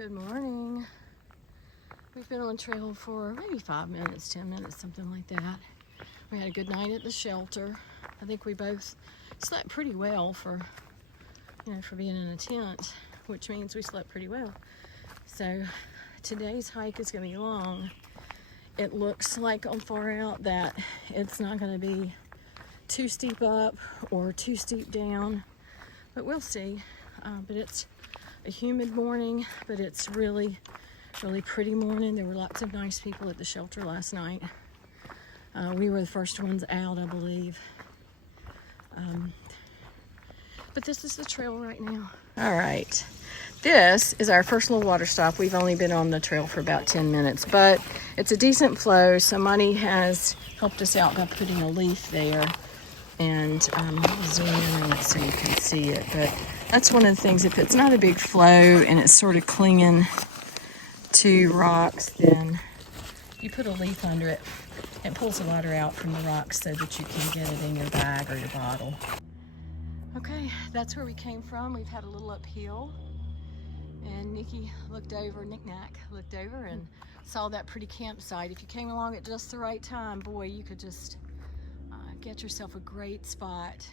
Good morning. We've been on trail for maybe 5 minutes, 10 minutes, something like that. We had a good night at the shelter. I think we both slept pretty well for being in a tent, which means we slept pretty well. So today's hike is going to be long. It looks like on far out that it's not going to be too steep up or too steep down, but we'll see. But it's a humid morning, but it's really pretty morning. There were lots of nice people at the shelter last night. We were the first ones out, I believe. But this is the trail right now. All right, this is our first little water stop. We've only been on the trail for about 10 minutes, but it's a decent flow. Somebody has helped us out by putting a leaf there, and I'll zoom in on it so you can see it. But that's one of the things, if it's not a big flow and it's sort of clinging to rocks, then you put a leaf under it. It pulls the water out from the rocks so that you can get it in your bag or your bottle. Okay, that's where we came from. We've had a little uphill, and Nikki looked over, Knick-Knack looked over and saw that pretty campsite. If you came along at just the right time, boy, you could just get yourself a great spot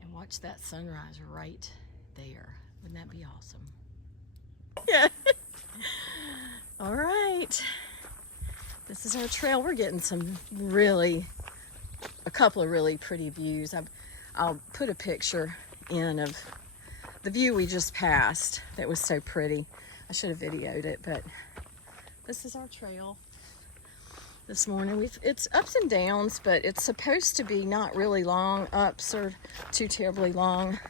and watch that sunrise right there. Wouldn't that be awesome? Yeah. All right. This is our trail. We're getting a couple of really pretty views. I'll put a picture in of the view we just passed that was so pretty. I should have videoed it, but this is our trail this morning. It's ups and downs, but it's supposed to be not really long ups or too terribly long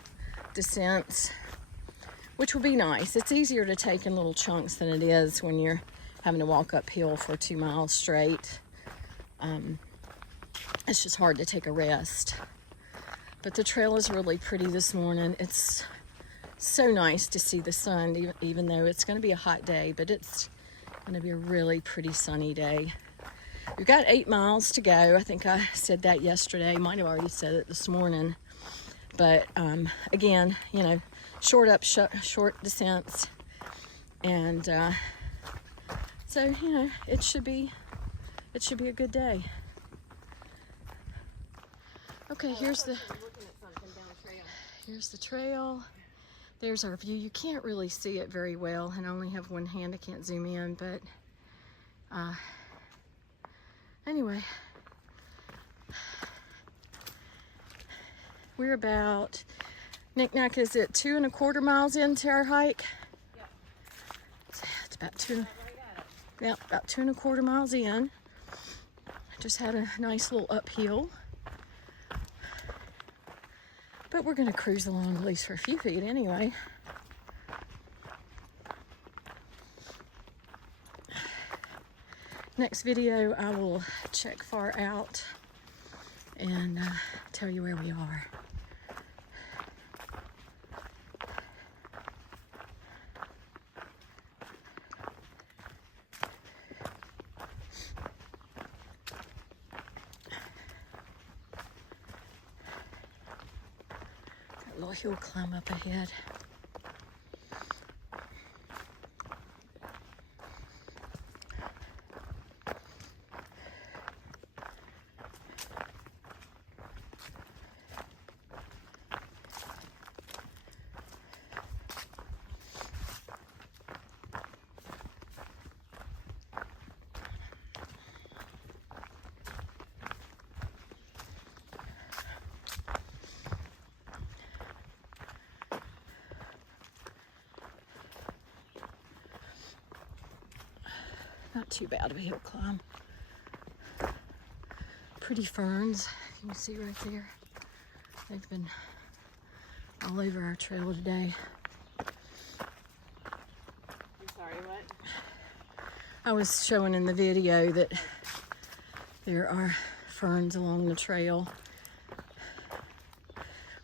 descents, which will be nice. It's easier to take in little chunks than it is when you're having to walk uphill for 2 miles straight. It's just hard to take a rest. But the trail is really pretty this morning. It's so nice to see the sun, even though it's going to be a hot day, but it's going to be a really pretty sunny day. We've got 8 miles to go. I think I said that yesterday. Might have already said it this morning. But again, short up, short descents, and so it should be a good day. Okay, here's the trail. There's our view. You can't really see it very well, and I only have one hand. I can't zoom in, but anyway, we're about, Knick-Knack, is it 2.25 miles into our hike? Yeah. It's about about 2.25 miles in. Just had a nice little uphill. But we're going to cruise along at least for a few feet anyway. Next video, I will check far out and tell you where we are. Got a little hill climb up ahead. Not too bad of a hill climb. Pretty ferns, you can see right there. They've been all over our trail today. I'm sorry, what? I was showing in the video that there are ferns along the trail.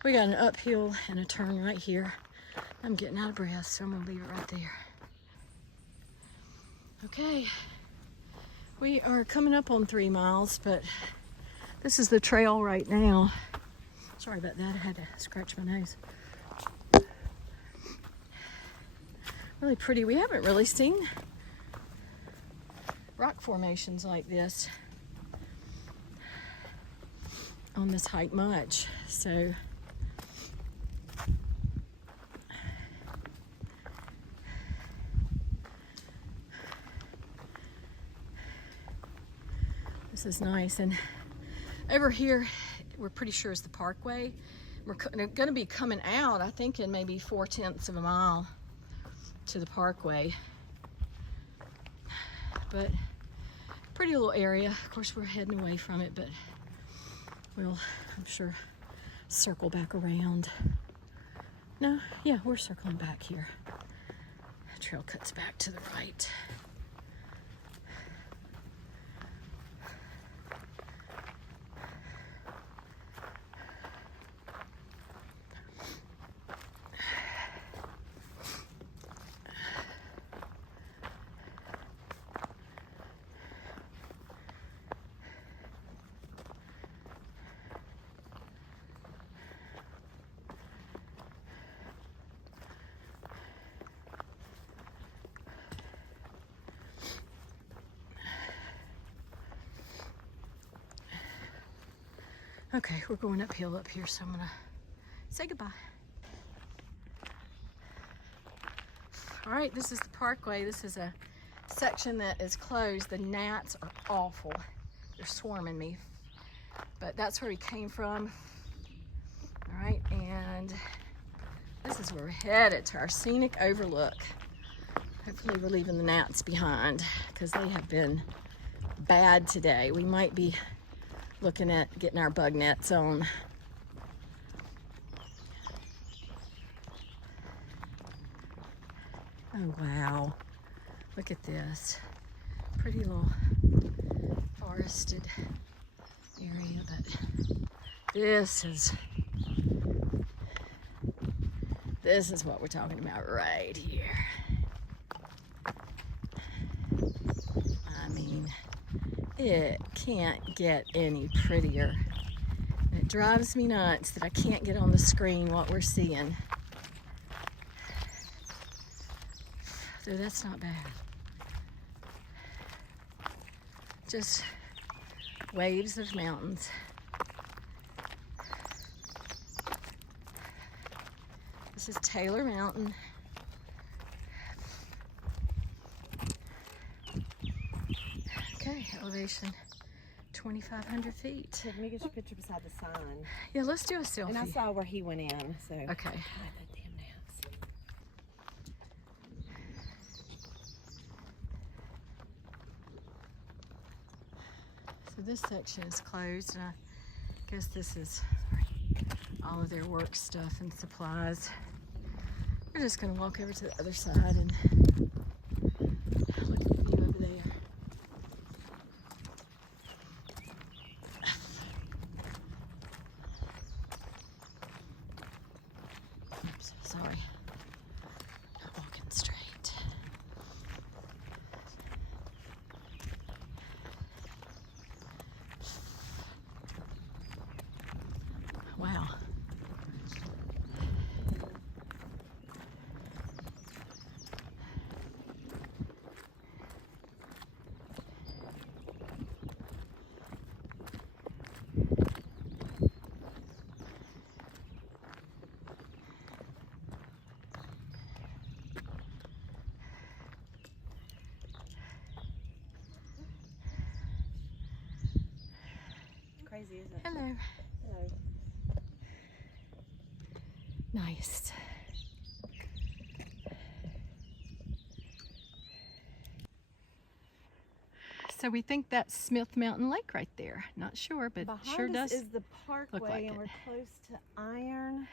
We got an uphill and a turn right here. I'm getting out of breath, so I'm gonna leave it right there. Okay, we are coming up on 3 miles, but this is the trail right now. Sorry about that, I had to scratch my nose. Really pretty. We haven't really seen rock formations like this on this hike much. So this is nice. And over here, we're pretty sure is the parkway. We're going to be coming out, I think, in maybe 4/10 of a mile to the parkway. But pretty little area. Of course, we're heading away from it, but we'll, I'm sure, circle back around. No, yeah, we're circling back here. The trail cuts back to the right. Okay, we're going uphill up here, so I'm gonna say goodbye. All right, this is the parkway. This is a section that is closed. The gnats are awful. They're swarming me. But that's where we came from. All right, and this is where we're headed, to our scenic overlook. Hopefully we're leaving the gnats behind because they have been bad today. We might be looking at getting our bug nets on. Oh wow, look at this. Pretty little forested area, but this is what we're talking about right here. I mean, it can't get any prettier. And it drives me nuts that I can't get on the screen what we're seeing. So that's not bad. Just waves of mountains. This is Taylor Mountain. Okay, elevation 2,500 feet. Let me get your picture beside the sign. Yeah, let's do a selfie. And I saw where he went in, so. Okay. God, that damn gnats. So this section is closed, and I guess this is all of their work stuff and supplies. We're just gonna walk over to the other side and look at the view over there. Oops, sorry. Not walking straight. Wow. Crazy, isn't it? Hello. Hello. Nice. So we think that's Smith Mountain Lake right there. Not sure, but Behind sure us does. is the parkway, like and it. we're close to Iron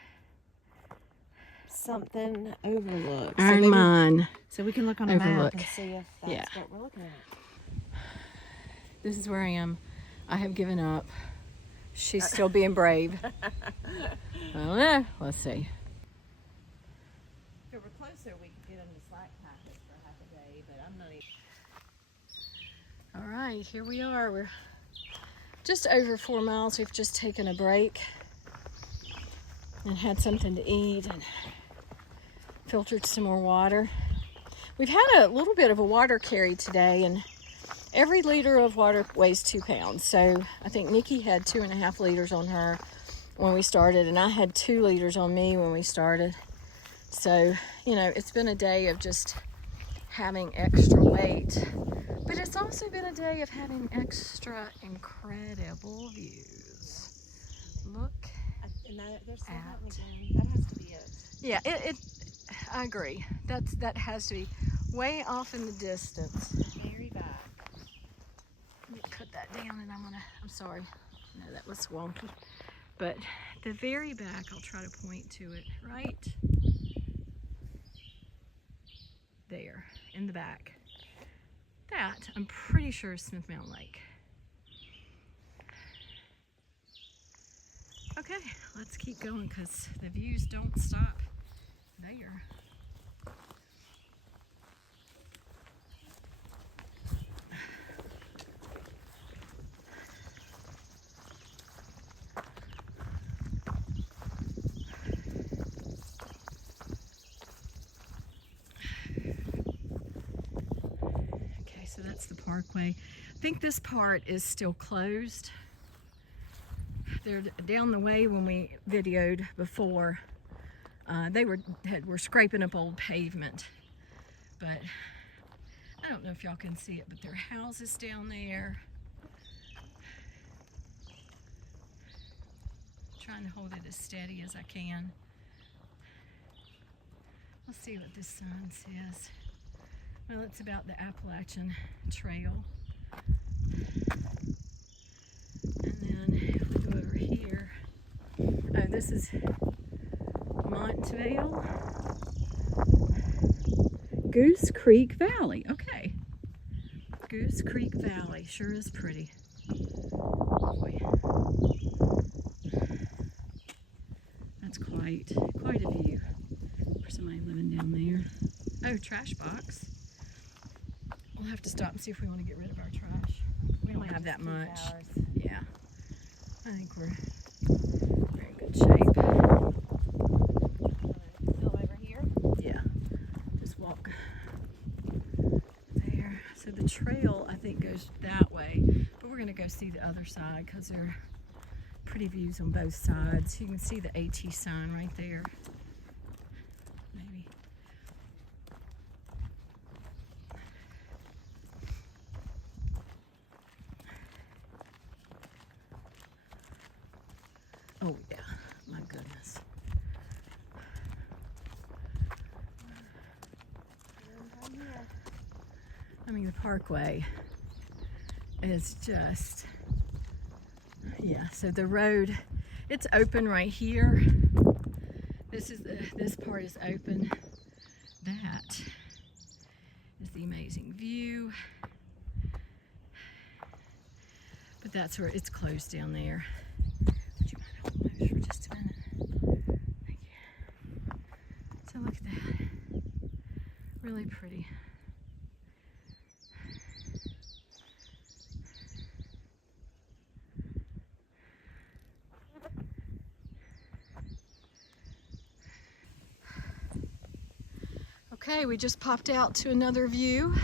something Overlook. Iron Mine. So we can look on a map Overlook. and see if that's Yeah. what we're looking at. This is where I am. I have given up. She's still being brave. I don't know. Let's see. If we're closer, we could get them to slack packets for half a day, but I'm not even. All right, here we are. We're just over 4 miles. We've just taken a break and had something to eat and filtered some more water. We've had a little bit of a water carry today, and every liter of water weighs 2 pounds. So I think Nikki had 2.5 liters on her when we started, and I had 2 liters on me when we started. So, you know, it's been a day of just having extra weight, but it's also been a day of having extra incredible views. Look And they're still at happening again. That has to be it. yeah, I agree. That has to be way off in the distance. Very back. Let me put that down, and I'm sorry. No, that was wonky. But the very back, I'll try to point to it right there in the back. That, I'm pretty sure, is Smith Mountain Lake. Okay, let's keep going because the views don't stop there. Okay, so that's the parkway. I think this part is still closed. They're down the way when we videoed before. They were scraping up old pavement, but I don't know if y'all can see it, but there are houses down there. Trying to hold it as steady as I can. Let's see what this sign says. Well, it's about the Appalachian Trail. And then if we go over here, oh, this is Montvale, Goose Creek Valley. Okay, Goose Creek Valley sure is pretty. Boy, that's quite a view for somebody living down there. Oh, trash box. We'll have to stop and see if we want to get rid of our trash. We don't have that much. Yeah, I think we're in good shape. Still over here? Yeah, just walk there. So the trail, I think, goes that way, but we're gonna go see the other side because there are pretty views on both sides. You can see the AT sign right there. Maybe. Oh yeah, my goodness. I mean, the parkway is just, yeah, so the road, it's open right here. This part is open. That is the amazing view. But that's where it's closed down there. Would you mind holding those for just a minute? Thank you. So look at that. Really pretty. Okay, we just popped out to another view.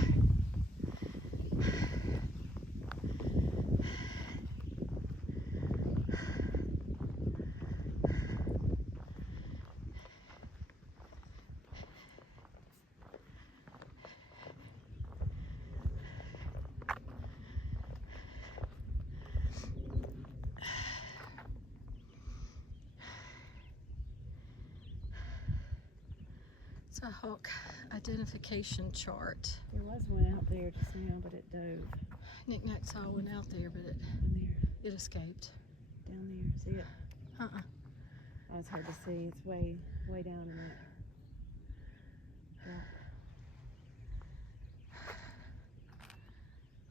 It's a hawk identification chart. There was one out there just now, but it dove. Knick-knack saw one out there, but it escaped. Down there. See it? Uh-uh. Oh, it's hard to see. It's way down in that drop.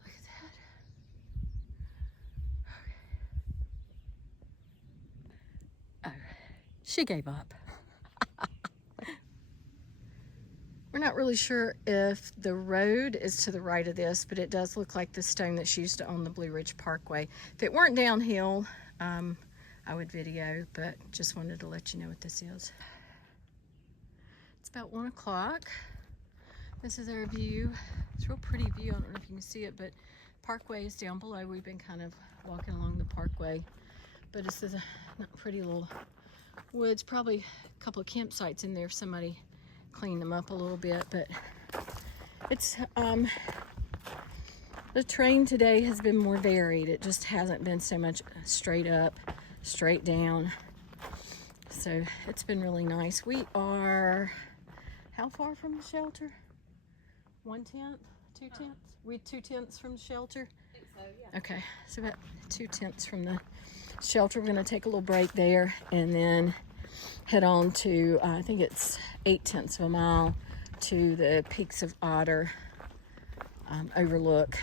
Look at that. Okay. Oh, she gave up. We're not really sure if the road is to the right of this, but it does look like the stone that's used on the Blue Ridge Parkway. If it weren't downhill, I would video, but just wanted to let you know what this is. It's about 1 o'clock. This is our view. It's a real pretty view. I don't know if you can see it, but Parkway is down below. We've been kind of walking along the Parkway, but it's a pretty little woods. Probably a couple of campsites in there if somebody cleaned them up a little bit, but it's the terrain today has been more varied. It just hasn't been so much straight up, straight down. So it's been really nice. We are how far from the shelter? 1/10, 2/10? We 2/10 from the shelter? I think so, yeah. Okay, so about 2/10 from the shelter. We're gonna take a little break there and then head on to, I think it's 8/10 of a mile to the peaks of Otter, Overlook,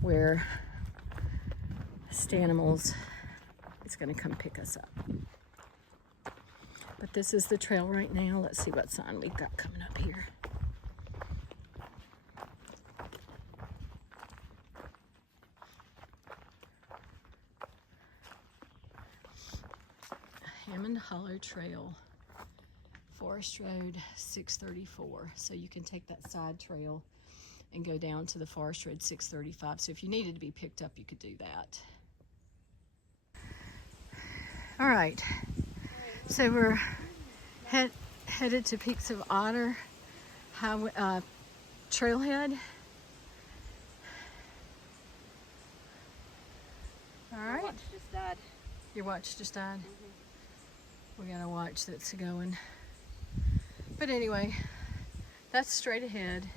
where Stanimals is gonna come pick us up. But this is the trail right now. Let's see what sign we've got coming up here. Hammond Hollow Trail, Forest Road 634. So you can take that side trail and go down to the Forest Road 635. So if you needed to be picked up, you could do that. All right, so we're headed to Peaks of Otter trailhead. All right. My watch just died. Your watch just died? We got a watch that's going. But anyway, that's straight ahead.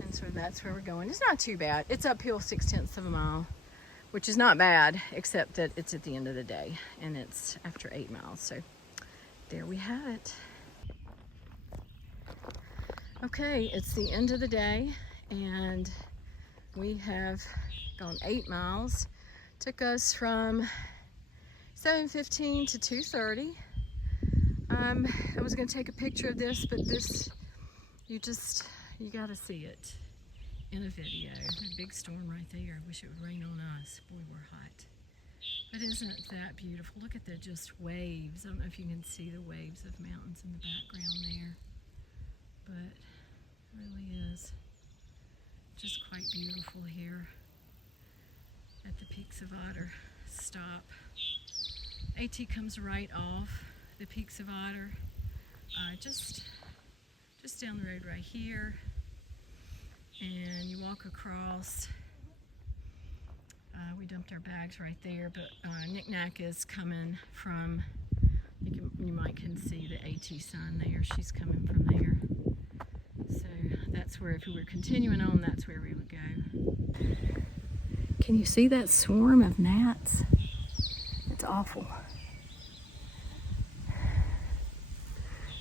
And so that's where we're going. It's not too bad. It's uphill 6/10 of a mile, which is not bad, except that it's at the end of the day and it's after 8 miles. So there we have it. Okay, it's the end of the day and we have gone 8 miles. Took us from 7:15 to 2:30. I was gonna take a picture of this, but this, you gotta see it in a video. A big storm right there. I wish it would rain on us. Boy, we're hot. But isn't it that beautiful? Look at the just waves. I don't know if you can see the waves of mountains in the background there, but it really is just quite beautiful here at the Peaks of Otter stop. AT comes right off the Peaks of Otter, just down the road right here, and you walk across. We dumped our bags right there, but Knick-Knack is coming from, you might can see the AT sign there. She's coming from there. So that's where, if we were continuing on, that's where we would go. Can you see that swarm of gnats? It's awful.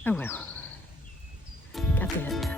Oh well. Got the head down.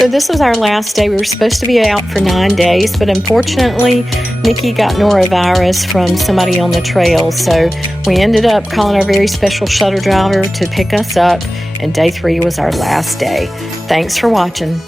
So this was our last day. We were supposed to be out for 9 days, but unfortunately, Nikki got norovirus from somebody on the trail. So we ended up calling our very special shuttle driver to pick us up, and day 3 was our last day. Thanks for watching.